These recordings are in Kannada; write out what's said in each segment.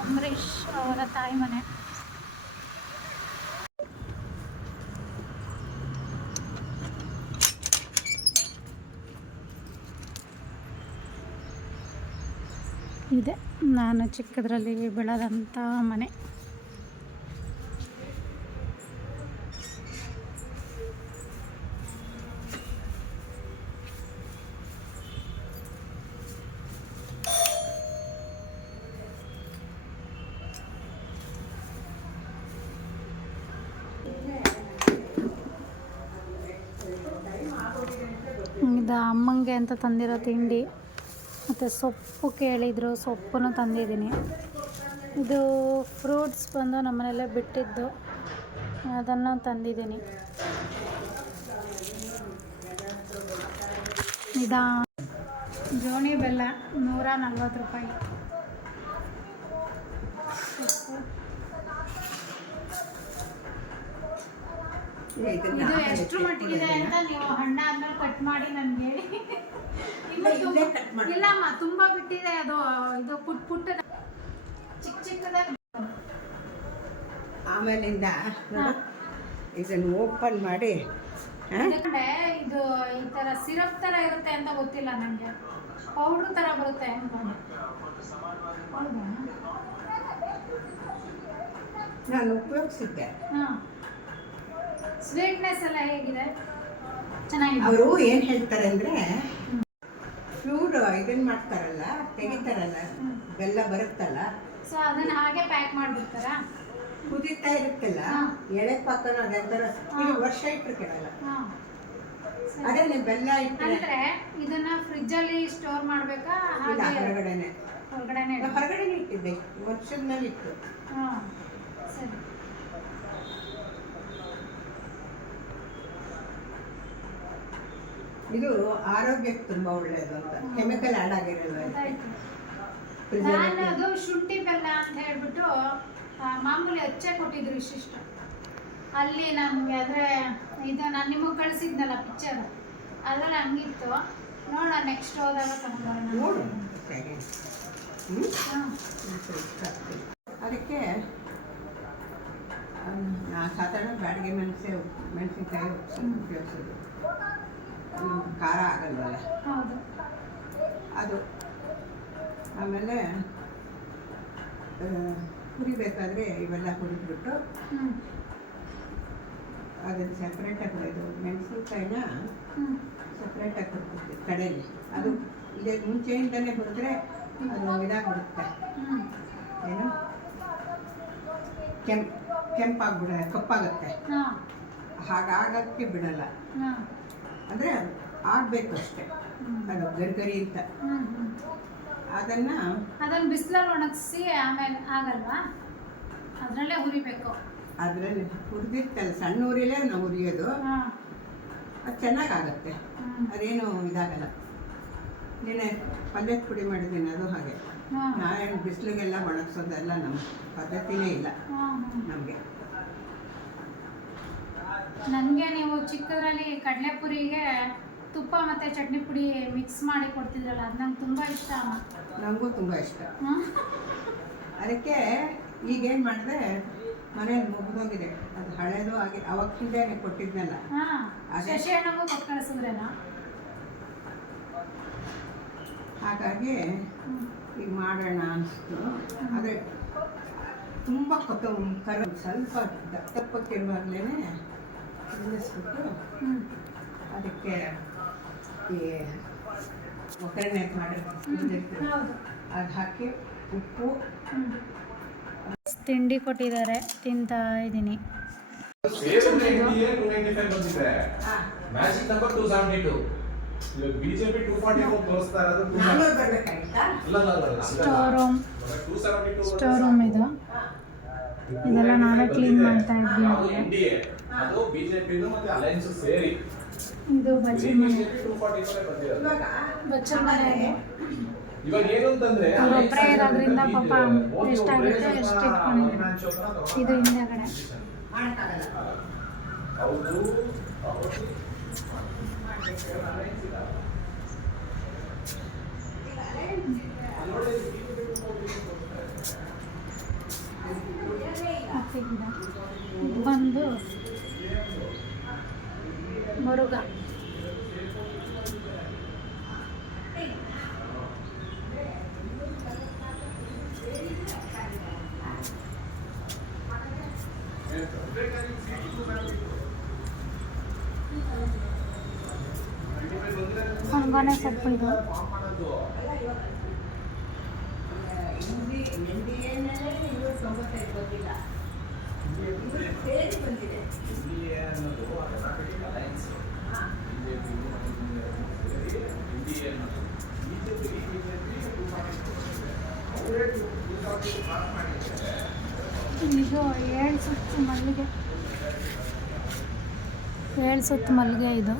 ಅಂಬರೀಷ್ ಅವರ ತಾಯಿ ಮನೆ. ಇದೆ. ನಾನು ಚಿಕ್ಕದ್ರಲ್ಲಿ ಬೆಳೆದಂಥ ಮನೆ ಇದು ಅಮ್ಮಂಗೆ ಅಂತ ತಂದಿರೋ ತಿಂಡಿ, ಮತ್ತು ಸೊಪ್ಪು ಕೇಳಿದರು ಸೊಪ್ಪನ್ನು ತಂದಿದ್ದೀನಿ. ಇದು ಫ್ರೂಟ್ಸ್ ಬಂದು ನಮ್ಮನೆಯಲ್ಲೇ ಬಿಟ್ಟಿದ್ದು, ಅದನ್ನು ತಂದಿದ್ದೀನಿ. ಇದಾ ಜೋಣಿ ಬೆಲ್ಲ ನೂರ ನಲ್ವತ್ತು ರೂಪಾಯಿ. ಇದು ಎಷ್ಟು ಮಟ್ಟಿಗಿದೆ ಅಂತ ನೀವು ಹಣ್ಣಾದ್ಮೇಲೆ ಕಟ್ ಮಾಡಿ ನನ್ಗೆ ಹೇಳಿ. ಇಲ್ಲಮ್ಮ ತುಂಬಾ ಬಿಟ್ಟಿದೆ ಅದು ಇದು ಪುಟ್ ಪುಟ್ಟ ಚಿಕ್ಕ ಚಿಕ್ಕದಾಗಿ ಆಮೇಲಿಂದ ಇದನ್ನು ಓಪನ್ ಮಾಡಿ? ಇದು ಈ ತರ ಸಿರಪ್ ತರ ಇರುತ್ತೆ ಅಂತ ಗೊತ್ತಿಲ್ಲ ನಂಗೆ. ಪೌಡರ್ ತರ ಬರುತ್ತೆ ಅನ್ಕೊಂಡೆ ನಾನು ಉಪಯೋಗಿಸಿದ್ದೆ. ಹಾ. ಸ್ವೀಟ್ನೆಸ್ ಎಲ್ಲ ಹೇಗಿದೆ? ಚೆನ್ನಾಗಿದೆ. ಅವರು ಏನು ಹೇಳ್ತಾರೆ ಅಂದರೆ ಪ್ಯೂರ್ ಇದನ್ ಮಾಡ್ತಾರಲ್ಲ ತೆಗಿತಾರಲ್ಲ ಬೆಲ್ಲ ಬರುತ್ತಲ್ಲ ಸೊ ಅದನ್ನ ಹಾಗೆ ಪ್ಯಾಕ್ ಮಾಡ್ಬಿಡ್ತಾರಾ? ಕುದೀತಾ ಇರುತ್ತಲ್ಲ. ಎಳೆ ಪಾಕನ ಅದೇ ಥರ ವರ್ಷ ಇಟ್ಟರು ಕೆಡಲ್ಲ ಹಾ. ಅದೇ ನೀವು ಬೆಲ್ಲ ಇಟ್ಟರೆ ಅಂದ್ರೆ ಇದನ್ನ ಫ್ರಿಜ್ ಅಲ್ಲಿ ಸ್ಟೋರ್ ಮಾಡ್ಬೇಕಾ? ಹಾಗೆ ಹೊರಗಡೆನೆ. ಹೊರಗಡೆನೆ? ಹೊರಗಡೆನೆ ಇಟ್ಟಿದ್ದೆ ವರ್ಷದ ಮೇಲೆ ಇಟ್ಟು. ಹಾ. ಇದು ಆರೋಗ್ಯಕ್ಕೆ ತುಂಬಾ ಒಳ್ಳೇದು ಅಂತ. ಕೆಮಿಕಲ್ ಆಡ್ ಆಗಿರಲ್ಲ. ನಾನು ಅದು ಶುಂಠಿ ಬೆಲ್ಲ ಅಂತ ಹೇಳ್ಬಿಟ್ಟು ಆ, ಮಾಮೂಲಿ ಅಚ್ಚೆ ಕೊಟ್ಟಿದ್ರು ಇಷ್ಟಿಷ್ಟು ಅಲ್ಲಿ ನಮ್ಗೆ ಅಂದ್ರೆ ಇದು ನಾನು ನಿಮಗೆ ಕಳಿಸಿದ್ನಲ್ಲ ಪಿಕ್ಚರ್ ಅದ್ರಲ್ಲಿ ಹಂಗಿತ್ತು. ನೋಡೋಣ ನೆಕ್ಸ್ಟ್ ಹೋದಾಗ ತಗೊಂಡ್ಬರೋಣ ನೋಡು. ಹೇಗೆ. ಹ್ಮ್? ಹಾಂ. ಅದಕ್ಕೆ ನಾ ಸಾಧಾರಣ ಬ್ಯಾಡಿಗೆ ಮೆಣಸೆ ಮೆಣಸಿನ್ಕಾಯಿ ಉಪಯೋಗಿಸೋದು ನಮ್ಗೆ ಖಾರ ಆಗಲ್ವಲ್ಲ? ಹೌದು. ಅದು. ಆಮೇಲೆ ಹುರಿಬೇಕಾದ್ರೆ ಇವೆಲ್ಲ ಹುರಿದ್ಬಿಟ್ಟು ಅದನ್ನು ಸಪ್ರೇಟಾಗಿ ಇದು ಮೆಣಸಿನ್ಕಾಯಿನ ಸಪ್ರೇಟಾಗಿ ಕೊಡ್ತಿದ್ದೆ ಕಡೆಯಲ್ಲಿ ಅದು ಇದೇ ಮುಂಚೆಯಿಂದನೇ ಹುರಿದ್ರೆ ಅದು ಇದಾಗ್ಬಿಡುತ್ತೆ. ಬಿಡುತ್ತೆ ಏನು? ಕೆಂಪ್ ಕೆಂಪಾಗ್ಬಿಡ ಕಪ್ಪಾಗುತ್ತೆ. ಹಾಗಾಗಕ್ಕೆ ಬಿಡಲ್ಲ. ಅಂದರೆ ಆಗಬೇಕು ಅಷ್ಟೇ ಅದು ಗರ್ಗರಿ ಅಂತ. ಅದನ್ನು ಅದನ್ನು ಬಿಸಿಲಲ್ಲಿ ಒಣಗಿಸಿ ಆಮೇಲೆ ಆಗಲ್ವಾ? ಅದರಲ್ಲೇ ಹುರಿಬೇಕು. ಅದರಲ್ಲಿ ಹುರಿದಿರ್ತಲ್ಲ ಸಣ್ಣ ಊರಿಲೇ ನಾವು ಹುರಿಯೋದು. ಅದು ಚೆನ್ನಾಗಾಗತ್ತೆ. ಅದೇನು ಇದಾಗಲ್ಲ. ನೀನೆ ಪಲ್ಯದ ಪುಡಿ ಮಾಡಿದ್ದೀನಿ ಅದು ಹಾಗೆ. ನಾವೇನು ಬಿಸಿಲಿಗೆಲ್ಲ ಒಣಗಿಸೋದೆಲ್ಲ ನಮ್ಮ ಪದ್ಧತಿನೇ ಇಲ್ಲ ನಮಗೆ. ನನಗೆ ನೀವು ಚಿಕ್ಕದ್ರಲ್ಲಿ ಕಡಲೆಪುರಿಗೆ ತುಪ್ಪ ಮತ್ತು ಚಟ್ನಿ ಪುಡಿ ಮಿಕ್ಸ್ ಮಾಡಿ ಕೊಡ್ತಿದ್ರಲ್ಲ ಅದು ನಂಗೆ ತುಂಬ ಇಷ್ಟ ಅಮ್ಮ. ನನಗೂ ತುಂಬ ಇಷ್ಟ. ಅದಕ್ಕೆ ಅದಕ್ಕೆ ಈಗೇನು ಮಾಡಿದೆ ಮನೇಲಿ ಮುಗಿದೋಗಿದೆ. ಅದು ಹಳೇದು ಆಗಿ ಅವಾಗ ಹಿಂದೆ ಕೊಟ್ಟಿದ್ನಲ್ಲ. ಶಶಿ ಅಣ್ಣಗೂ ಕೊಟ್ಟು ಕಳಿಸಿದ್ರೇನ? ಹಾಗಾಗಿ ಈಗ ಮಾಡೋಣ ಅನಿಸ್ತು. ಅದೇ ತುಂಬ ಕೊತ್ತ ಕರ ಸ್ವಲ್ಪ ದಪ್ಪ ದಪ್ಪಕ್ಕಿರುವಾಗಲೇ ಅದಕ್ಕೆ ಈ ಒಗ್ಗರಣೆ ಮಾಡಿರ್ತೀವಿ ಅದು ಹಾಕಿ ಉಪ್ಪು. ತಿಂಡಿ ಕೊಟ್ಟಿದ್ದಾರೆ ತಿಂತಾ ಇದ್ದೀನಿ. Same NDA two ninety five magic number two seventy two ಇವಾಗ ಬಿಜೆಪಿ ಟೂ ಫಾರ್ಟಿ ಫೋರ್ ತೋರಿಸ್ತಾ ಇರೋದು two ನಾನ್ನೂರು ಬರ್ಬೇಕಾಯ್ತಾ? ಅಲ್ಲ ಅಲ್ಲ ಅಲ್ಲ ಸ್ಟೋರ್ ರೂಮ್ ಸ್ಟೋರ್ ರೂಮ್ ಇದು. ಇದೆಲ್ಲ ನಾವೇ ಕ್ಲೀನ್ ಮಾಡ್ತಾ ಇದ್ವಿ ಅದು ಅದು ಬಿಜೆಪಿ ಮತ್ತೆ ಅಲಯನ್ಸ್ ಸೇರಿ. ಇದು ಬಚ್ಚಿ ಮನೆ. ಬಚ್ಚಿ ಮನೆ ಒಬ್ರೇ ಇರೋದ್ರಿಂದ ಪಾಪ ಎಷ್ಟಾಗುತ್ತೆ ಎಷ್ಟು ತಗೊಂಡು ಇದು ಹಿಂದೆಗಡೆ. ಮಾಡೋಕ್ಕಾಗಲ್ಲ. ಹೌದು ಹೌದು ಈಗ ಮತ್ತೆ ಗಿಡ ಇದು ಬಂದು ಮರುಗ ಸಂಗೊನೆ ಸೊಪ್ಪು ಇದು. ಹಿಂದಿ ಇದು ಏಳು ಸುತ್ತು ಮಲ್ಲಿಗೆ. ಏಳು ಸುತ್ತು ಮಲ್ಲಿಗೆ ಇದು.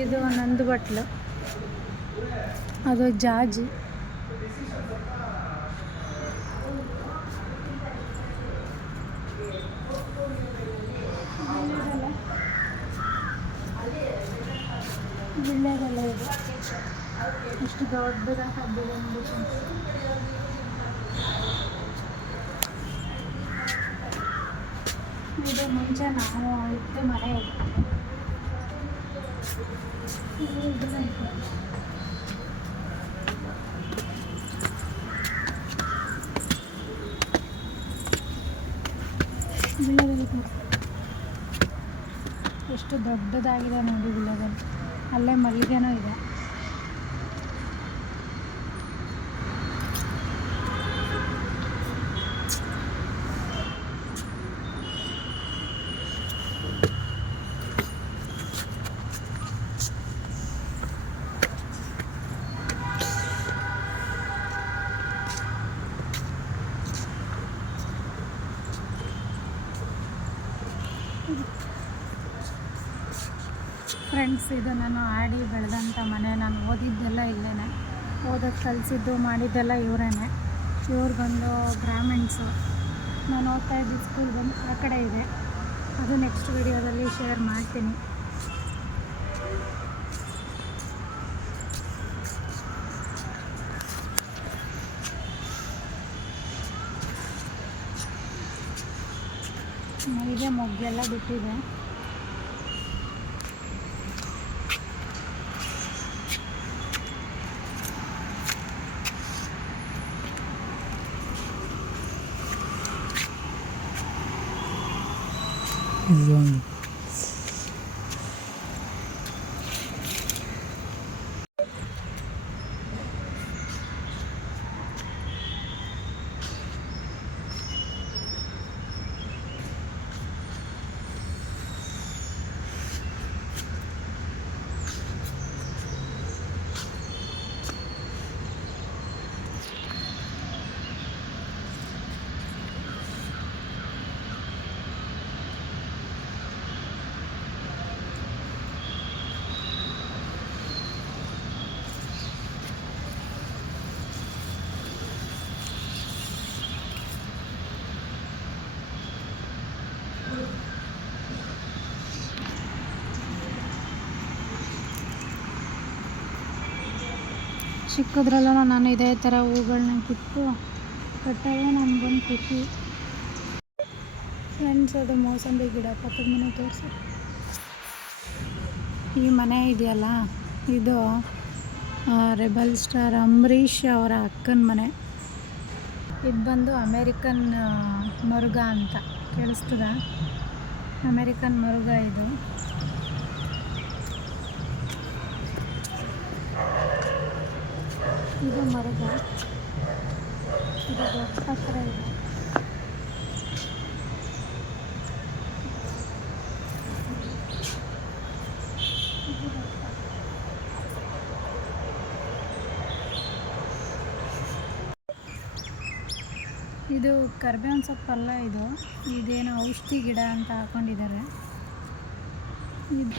ಇದು ನಂದು ಬಟ್ಲು. ಅದು ಜಾಜಿ. ವಿಳ್ಯದೆಲೆ ಇದು. ಇಷ್ಟು ದೊಡ್ಡದಾಗಿ ಹಬ್ಬಿದೆ ಇದು ಮುಂಚೆ ನಾವು ಇತ್ತು ಮನೆ. ಎಷ್ಟು ದೊಡ್ಡದಾಗಿದೆ ನೋಡಿ ವೀಳ್ಯದೆಲೆ ಅಲ್ಲೇ ಮಲ್ಲಿಗೆನೂ ಇದೆ ಫ್ರೆಂಡ್ಸ್ ಇದು ನಾನು ಆಡಿ ಬೆಳೆದಂಥ ಮನೆ, ನಾನು ಓದಿದ್ದೆಲ್ಲ ಇಲ್ಲೇ ಓದೋದು ಕಲಿಸಿದ್ದು ಮಾಡಿದ್ದೆಲ್ಲ ಇವರೇ ಇವ್ರು ಬಂದು ಗ್ರಾಮೆಂಟ್ಸು ನಾನು ಓದ್ತಾ ಇದ್ದ ಸ್ಕೂಲ್ ಬಂದು ಆ ಕಡೆ ಇದೆ. ಅದು ನೆಕ್ಸ್ಟ್ ವಿಡಿಯೋದಲ್ಲಿ ಶೇರ್ ಮಾಡ್ತೀನಿ. ಮೈಗೆ ಮೊಗ್ಗೆಲ್ಲ ಬಿಟ್ಟಿದೆ. Ayan. ಚಿಕ್ಕದ್ರಲ್ಲೂ ನಾನು ಇದೇ ಥರ ಹೂಗಳನ್ನ ಕಿತ್ತು ಕಟ್ಟಾಗ ನನಗೊಂದು ಖುಷಿ ಫ್ರೆಂಡ್ಸ್ ಅದು ಮೋಸಂಬಿ ಗಿಡ, ಪಕ್ಕದ ಮನೆ ತೋರಿಸಿ. ಈ ಮನೆ ಇದೆಯಲ್ಲ, ಇದು ರೆಬಲ್ ಸ್ಟಾರ್ ಅಂಬರೀಷ್ ಅವರ ಅಕ್ಕನ ಮನೆ. ಇದು ಬಂದು ಅಮೇರಿಕನ್ ಮರುಗ ಅಂತ ಕೇಳಿಸ್ತದ. ಅಮೇರಿಕನ್ ಮರುಗ ಇದು. ಇದು ಮರದ ಇದು ದೊಡ್ಡ ಇದೆ. ಇದು ಕರ್ಬೇವಿನ ಸೊಪ್ಪಲ್ಲ ಇದು. ಇದೇನೋ ಔಷಧಿ ಗಿಡ ಅಂತ ಹಾಕೊಂಡಿದ್ದಾರೆ. ಇದು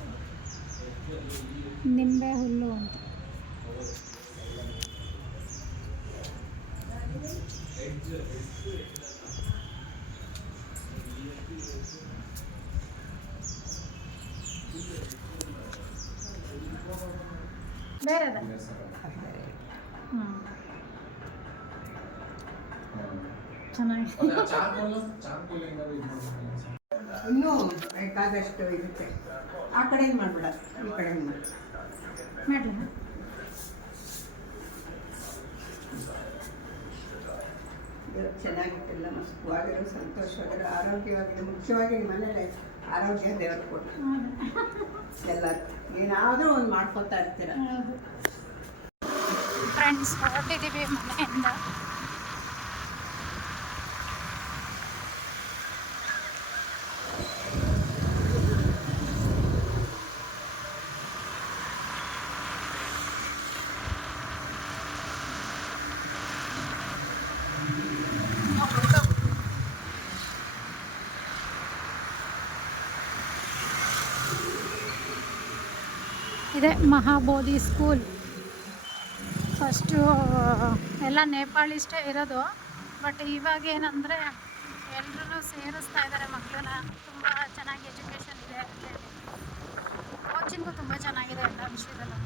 ಬೇರೆದ ಹ್ಞೂ ಚೆನ್ನಾಗಿ ಚಾರ್ಕೋಲ್ ಚಾರ್ಕೋಲ್ ಏನಾದ್ರು ಇದು ಮಾಡ್ಬೇಕು ಇನ್ನೂ ಬೇಕಾದಷ್ಟು ಇರುತ್ತೆ ಆ ಕಡೆಯಿಂದ ಮಾಡಬೇಡ ಈ ಕಡೆಯಿಂದ ಮಾಡು ಮಾಡಲ ದೇವ್ರು ಚೆನ್ನಾಗಿಟ್ಟಿಲ್ಲ ಮಸ್ತವಾಗಿರೋ ಸಂತೋಷವಾಗಿರೋ ಆರೋಗ್ಯವಾಗಿರೋ ಮುಖ್ಯವಾಗಿ ಮನೇಲಿ ಆರೋಗ್ಯ ದೇವರು ಕೊಟ್ಟು ಎಲ್ಲ, ಏನಾದರೂ ಒಂದು ಮಾಡ್ಕೊತಾ ಇರ್ತೀರ. ಫ್ರೆಂಡ್ಸ್ ಹೊರಟಿದ್ದೀವಿ ಮನೆಯಿಂದ. ಇದೆ, ಮಹಾಬೋಧಿ ಸ್ಕೂಲ್. ಫಸ್ಟು ಎಲ್ಲ ನೇಪಾಳಿಷ್ಟೇ ಇರೋದು. ಬಟ್ ಇವಾಗ ಏನಂದರೆ ಎಲ್ಲರೂ ಸೇರಿಸ್ತಾ ಇದ್ದಾರೆ ಮಕ್ಕಳನ್ನ. ತುಂಬ ಚೆನ್ನಾಗಿ ಎಜುಕೇಷನ್ ಇದೆ. ಕೋಚಿಂಗು ತುಂಬ ಚೆನ್ನಾಗಿದೆ ಎಲ್ಲ ವಿಷಯದಲ್ಲೂ.